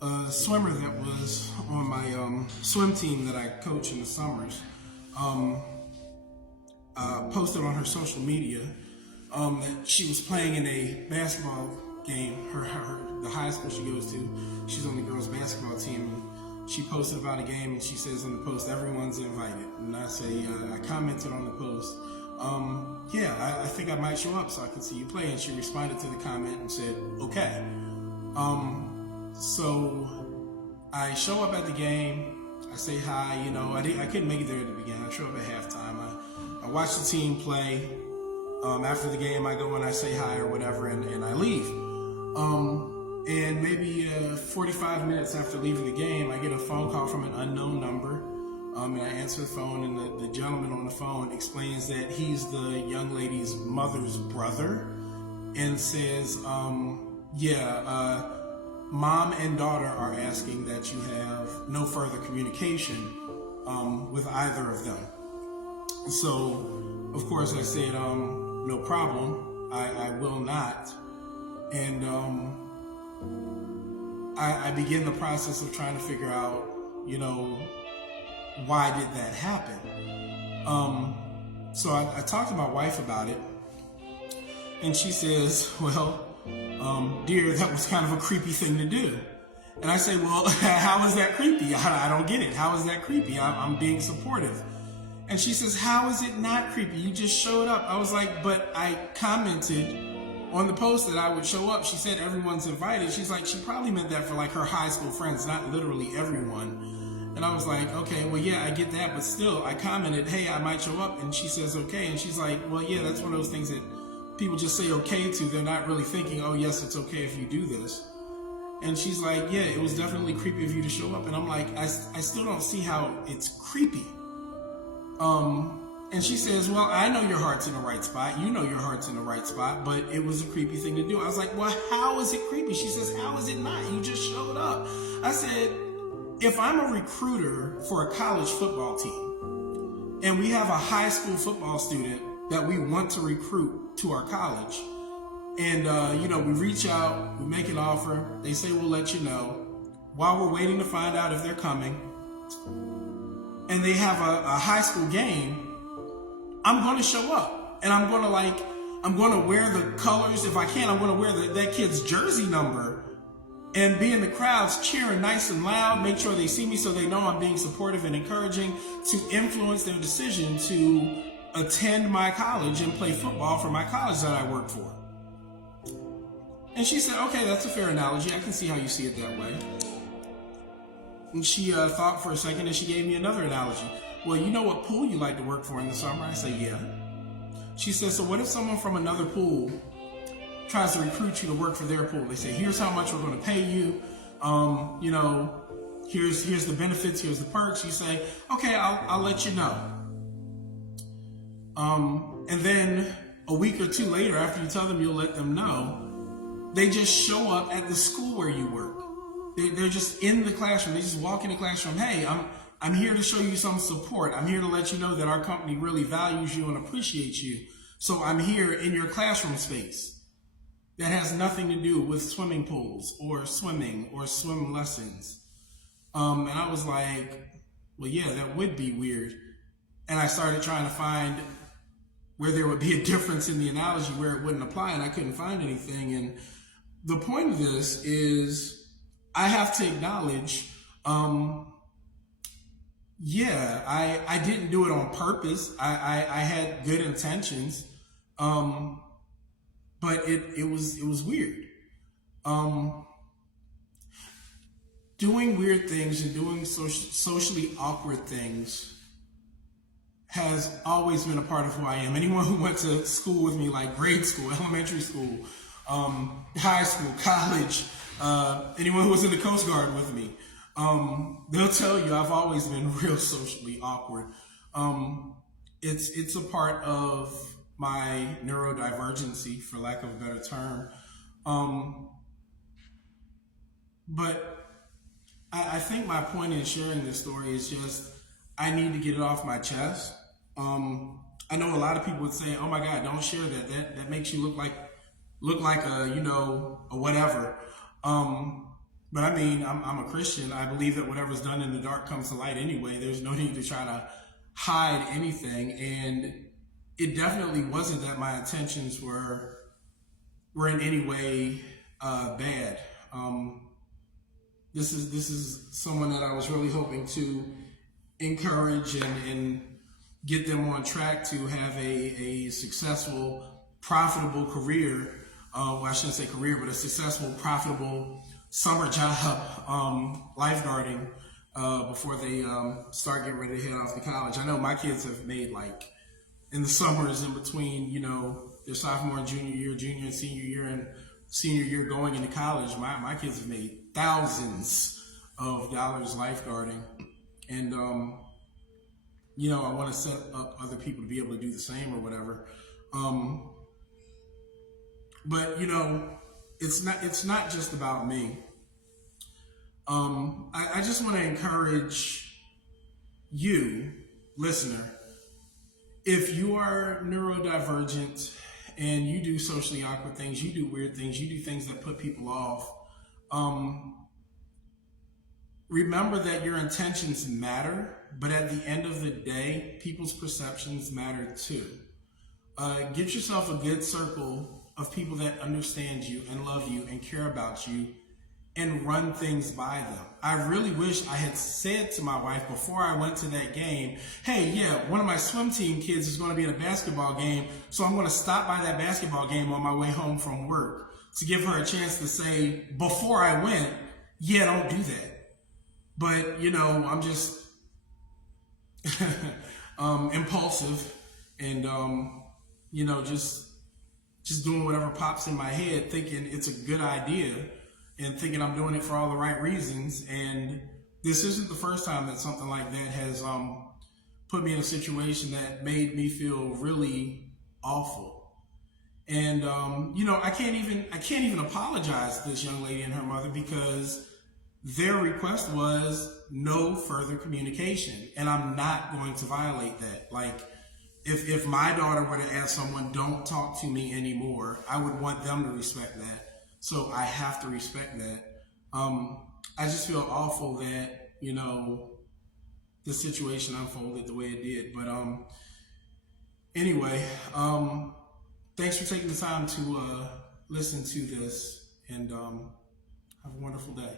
A swimmer that was on my swim team that I coach in the summers posted on her social media that she was playing in a basketball game. The high school she goes to, she's on the girls' basketball team. And she posted about a game, and she says on the post, "Everyone's invited." And I say, I commented on the post, I think I might show up so I can see you play. And she responded to the comment and said, "Okay." So I show up at the game. I say hi. I couldn't make it there at the beginning. I show up at halftime. I watch the team play. After the game, I go and I say hi or whatever, and I leave. And maybe 45 minutes after leaving the game, I get a phone call from an unknown number. And I answer the phone, and the gentleman on the phone explains that he's the young lady's mother's brother, and says, Mom and daughter are asking that you have no further communication with either of them. So, of course, I said, no problem, I will not. And I begin the process of trying to figure out, why did that happen? So I talked to my wife about it, and she says, well, dear, that was kind of a creepy thing to do. And I say, well, how is that creepy? I don't get it. How is that creepy? I'm being supportive. And she says, how is it not creepy? You just showed up. I was like, but I commented on the post that I would show up. She said everyone's invited. She's like, she probably meant that for like her high school friends, not literally everyone. And I was like, okay, well, yeah, I get that. But still, I commented, hey, I might show up. And she says, okay. And she's like, well, yeah, that's one of those things that people just say okay to. They're not really thinking, oh, yes, it's okay if you do this. And she's like, yeah, it was definitely creepy of you to show up. And I'm like, I still don't see how it's creepy. And she says, well, I know your heart's in the right spot. You know your heart's in the right spot, but it was a creepy thing to do. I was like, well, how is it creepy? She says, how is it not? You just showed up. I said, if I'm a recruiter for a college football team, and we have a high school football student that we want to recruit to our college, and, we reach out, we make an offer, they say, we'll let you know. While we're waiting to find out if they're coming, and they have a high school game, I'm going to show up, and I'm going to wear the colors. If I can, I'm going to wear that kid's jersey number and be in the crowds cheering nice and loud, make sure they see me so they know I'm being supportive and encouraging, to influence their decision to attend my college and play football for my college that I work for. And she said, okay, that's a fair analogy. I can see how you see it that way. And she thought for a second, and she gave me another analogy. Well, you know what pool you like to work for in the summer? I say, yeah. She says, so what if someone from another pool tries to recruit you to work for their pool? They say, here's how much we're going to pay you. Here's the benefits, here's the perks. You say, okay, I'll let you know. And then a week or two later, after you tell them you'll let them know, they just show up at the school where you work. They're just in the classroom. They just walk in the classroom. Hey, I'm here to show you some support. I'm here to let you know that our company really values you and appreciates you. So I'm here in your classroom space. That has nothing to do with swimming pools or swimming or swim lessons. And I was like, well, yeah, that would be weird. And I started trying to find where there would be a difference in the analogy where it wouldn't apply, and I couldn't find anything. And the point of this is, I have to acknowledge, I didn't do it on purpose. I had good intentions, but it was weird. Doing weird things and doing socially awkward things has always been a part of who I am. Anyone who went to school with me, like grade school, elementary school, high school, college, anyone who was in the Coast Guard with me, they'll tell you I've always been real socially awkward. It's a part of my neurodivergency, for lack of a better term. But I think my point in sharing this story is just, I need to get it off my chest. I know a lot of people would say, oh my God, don't share that. That makes you look like a, a whatever. But I mean, I'm a Christian. I believe that whatever's done in the dark comes to light anyway. There's no need to try to hide anything. And it definitely wasn't that my intentions were in any way bad. This is someone that I was really hoping to encourage and get them on track to have a successful, profitable career. Well, I shouldn't say career, but a successful, profitable summer job lifeguarding before they start getting ready to head off to college. I know my kids have made, like, in the summers in between, their sophomore and junior year, junior and senior year going into college, my kids have made thousands of dollars lifeguarding. And, I want to set up other people to be able to do the same or whatever. But it's not just about me. I just want to encourage you, listener, if you are neurodivergent and you do socially awkward things, you do weird things, you do things that put people off, remember that your intentions matter, but at the end of the day, people's perceptions matter too. Get yourself a good circle of people that understand you and love you and care about you, and run things by them. I really wish I had said to my wife before I went to that game, hey, yeah, one of my swim team kids is going to be in a basketball game, so I'm going to stop by that basketball game on my way home from work, to give her a chance to say before I went, yeah, don't do that. But, I'm just impulsive and, just doing whatever pops in my head, thinking it's a good idea and thinking I'm doing it for all the right reasons. And this isn't the first time that something like that has put me in a situation that made me feel really awful. And I can't even apologize to this young lady and her mother, because their request was no further communication, and I'm not going to violate that. Like, if my daughter were to ask someone, don't talk to me anymore, I would want them to respect that. So I have to respect that. I just feel awful that, the situation unfolded the way it did. But anyway, thanks for taking the time to listen to this, and have a wonderful day.